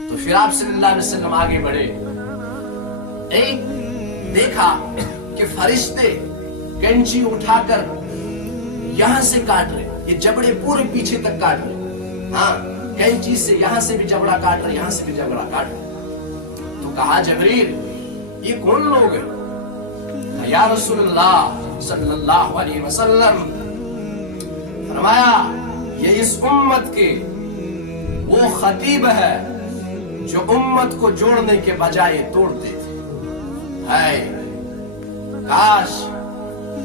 تو پھر آپ صلی اللہ علیہ وسلم آگے بڑھے، ایک دیکھا کہ فرشتے کینچی اٹھا کر یہاں سے کاٹ رہے، یہ جبڑے پورے پیچھے تک کاٹ رہے، ہاں کینچی سے یہاں سے بھی جبڑا کاٹ رہے، یہاں سے بھی جبڑا کاٹ رہے۔ تو کہا جبریل یہ کون لوگ ہیں؟ یا رسول اللہ صلی اللہ علیہ وسلم، فرمایا یہ اس امت کے وہ خطیب ہے جو امت کو جوڑنے کے بجائے توڑتے تھے۔ کاش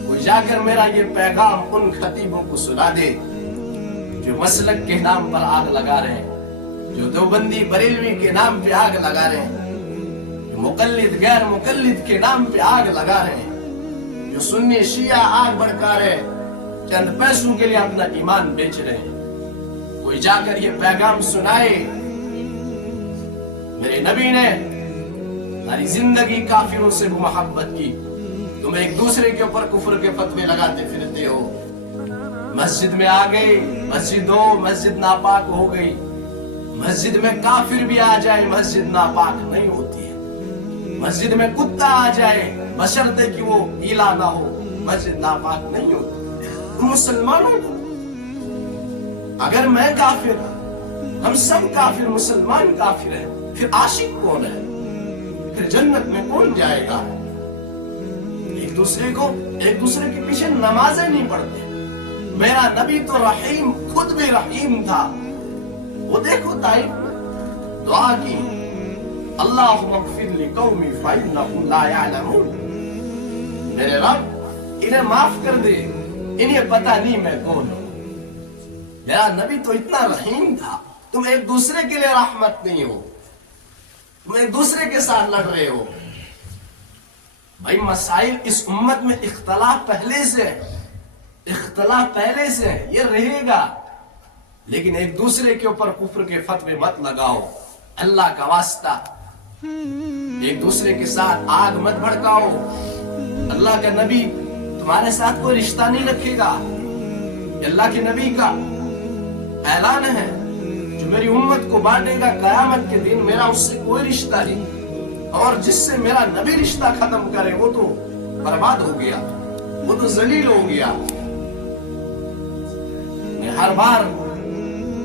وہ جا کر میرا یہ پیغام ان خطیبوں کو سنا دے جو مسلک کے نام پر آگ لگا رہے ہیں، جو دیوبندی بریلوی کے نام پہ آگ لگا رہے ہیں، جو مقلد غیر مقلد کے نام پہ آگ لگا رہے ہیں، جو سنی شیعہ آگ بھڑکا رہے ہیں، چند پیسوں کے لیے اپنا ایمان بیچ رہے ہیں۔ کوئی جا کر یہ پیغام سنائے، میرے نبی نے ہماری زندگی کافروں سے محبت کی، تم ایک دوسرے کے اوپر کفر کے فتوے لگاتے پھرتے ہو، مسجد میں آ گئی، مسجد ناپاک ہو گئی، مسجد میں کافر بھی آ جائے مسجد ناپاک نہیں ہوتی ہے، مسجد میں کتا آ جائے بشرطے کہ وہ پیلا نہ ہو مسجد ناپاک نہیں ہوتی۔ تم مسلمانوں کو اگر میں کافر، ہم سب کافر، مسلمان کافر ہیں، پھر عاشق کون ہے؟ پھر جنت میں کون جائے گا؟ ایک دوسرے کے پیچھے نمازیں نہیں پڑھتے۔ میرا نبی تو رحیم، خود بھی رحیم تھا۔ وہ دیکھو طائف میں دعا کی، اللہم اغفر لقومی فإنہم لا یعلمون، میرے رب انہیں معاف کر دے، انہیں پتہ نہیں میں کون ہوں۔ میرا نبی تو اتنا رحیم تھا۔ تم ایک دوسرے کے لیے رحمت نہیں ہو، تم ایک دوسرے کے ساتھ لڑ رہے ہو۔ بھائی مسائل اس امت میں اختلاف پہلے سے ہے، یہ رہے گا، لیکن ایک دوسرے کے اوپر کفر کے فتوے مت لگاؤ، اللہ کا واسطہ ایک دوسرے کے ساتھ آگ مت بھڑکاؤ۔ اللہ کا نبی تمہارے ساتھ کوئی رشتہ نہیں رکھے گا، اللہ کے نبی کا اعلان ہے جو میری امت کو بانٹے گا قیامت کے دن، میرا اس سے کوئی رشتہ نہیں، اور جس سے میرا نبی رشتہ ختم کرے وہ تو برباد ہو گیا، وہ تو ذلیل ہو گیا۔ میں ہر بار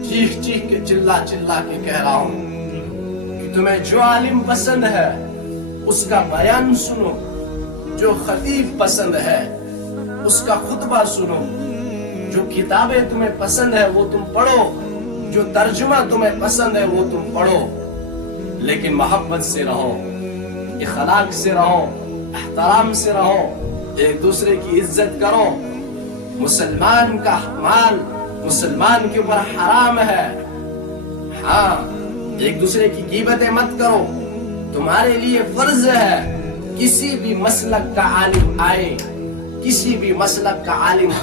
چیخ کے چلا کے کہہ رہا ہوں کہ تمہیں جو عالم پسند ہے اس کا بیان سنو، جو خطیب پسند ہے اس کا خطبہ سنو، جو کتابیں تمہیں پسند ہے وہ تم پڑھو، جو ترجمہ تمہیں پسند ہے وہ تم پڑھو، لیکن محبت سے رہو، اخلاق سے رہو، احترام سے رہو، ایک دوسرے کی عزت کرو۔ مسلمان کا مال مسلمان کے اوپر حرام ہے، ہاں ایک دوسرے کی غیبتیں مت کرو۔ تمہارے لیے فرض ہے کسی بھی مسلک کا عالم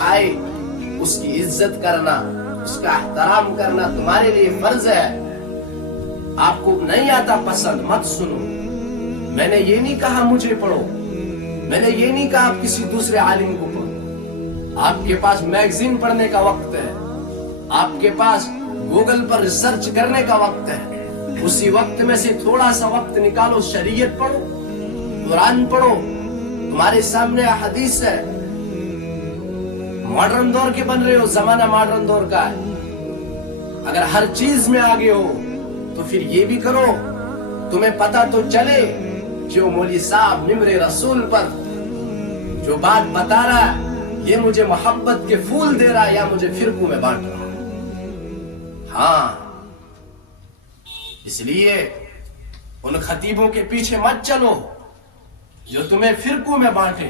آئے اس کی عزت کرنا، اس کا احترام کرنا تمہارے لیے فرض ہے۔ آپ کو نہیں آتا پسند مت سنو، میں نے یہ نہیں کہا مجھے پڑھو، میں نے یہ نہیں کہا آپ کسی دوسرے عالم کو پڑھو۔ آپ کے پاس میگزین پڑھنے کا وقت ہے، آپ کے پاس گوگل پر ریسرچ کرنے کا وقت ہے، اسی وقت میں سے تھوڑا سا وقت نکالو، شریعت پڑھو، قرآن پڑھو، تمہارے سامنے حدیث ہے۔ ماڈرن دور کے بن رہے ہو، زمانہ ماڈرن دور کا ہے، اگر ہر چیز میں آگے ہو تو پھر یہ بھی کرو، تمہیں پتہ تو چلے جو مولوی صاحب ممبر رسول پر جو بات بتا رہا ہے یہ مجھے محبت کے پھول دے رہا ہے یا مجھے فرقوں میں بانٹ رہا ہے۔ ہاں اس لیے ان خطیبوں کے پیچھے مت چلو جو تمہیں فرقوں میں بانٹے،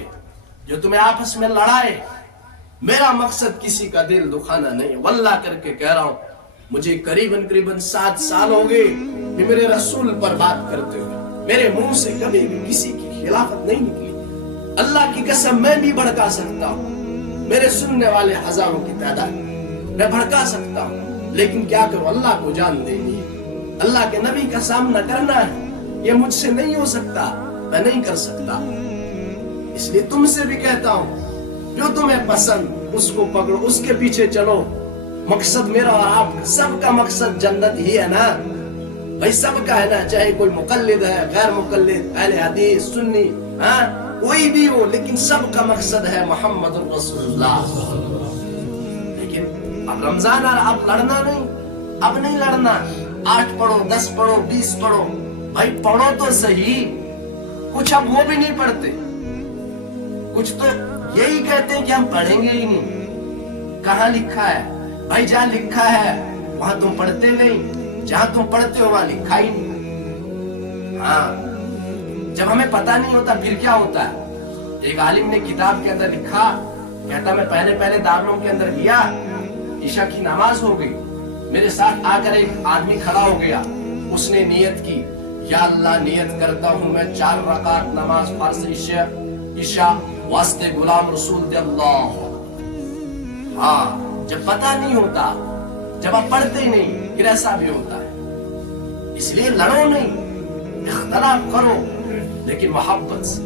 جو تمہیں آپس میں لڑائے۔ میرا مقصد کسی کا دل دکھانا نہیں، واللہ کر کے کہہ رہا ہوں، مجھے قریباً 7 سال ہو گئے میرے رسول پر بات کرتے ہوئے، میرے منہ سے کبھی بھی کسی کی خلافت نہیں نکلی۔ اللہ کی قسم میں بھی بھڑکا سکتا ہوں، میرے سننے والے ہزاروں کی تعداد، میں بھڑکا سکتا ہوں، لیکن کیا کروں، اللہ کو جان دینی ہے، اللہ کے نبی کا سامنا کرنا ہے، یہ مجھ سے نہیں ہو سکتا، میں نہیں کر سکتا۔ اس لیے تم سے بھی کہتا ہوں جو تمہیں پسند اس کو پکڑو، اس کے پیچھے چلو۔ مقصد میرا اور آپ کا سب کا مقصد جنت ہی ہے نا، بھائی سب کا ہے نا، چاہے کوئی مقلد ہے، غیر مقلد، اہل حدیث، سنی، کوئی بھی ہو، لیکن سب کا مقصد ہے محمد الرسول اللہ۔ لیکن اب رمضان اب لڑنا نہیں، اب نہیں لڑنا، 8 پڑھو، 10 پڑھو، 20 پڑھو، بھائی پڑھو تو صحیح۔ کچھ اب وہ بھی نہیں پڑھتے، کچھ تو یہی کہتے ہیں کہ ہم پڑھیں گے ہی نہیں۔ کہاں لکھا ہے بھائی؟ جہاں لکھا ہے وہاں تم پڑھتے نہیں، جہاں تم پڑھتے ہو وہاں لکھا ہی نہیں۔ جب ہمیں پتہ نہیں ہوتا پھر کیا ہوتا ہے؟ ایک عالم نے کتاب کے اندر لکھا، کہتا میں پہلے دارالعلوم کے اندر گیا، عشاء کی نماز ہو گئی، میرے ساتھ آ کر ایک آدمی کھڑا ہو گیا، اس نے نیت کی، یا اللہ نیت کرتا ہوں میں 4 رکعت نماز فرض عشاء واسطے غلام رسول دے اللہ۔ جب پتہ نہیں ہوتا، جب آپ پڑھتے ہی نہیں، پھر ایسا بھی ہوتا ہے۔ اس لیے لڑو نہیں، اختلاف کرو، لیکن محبت سے۔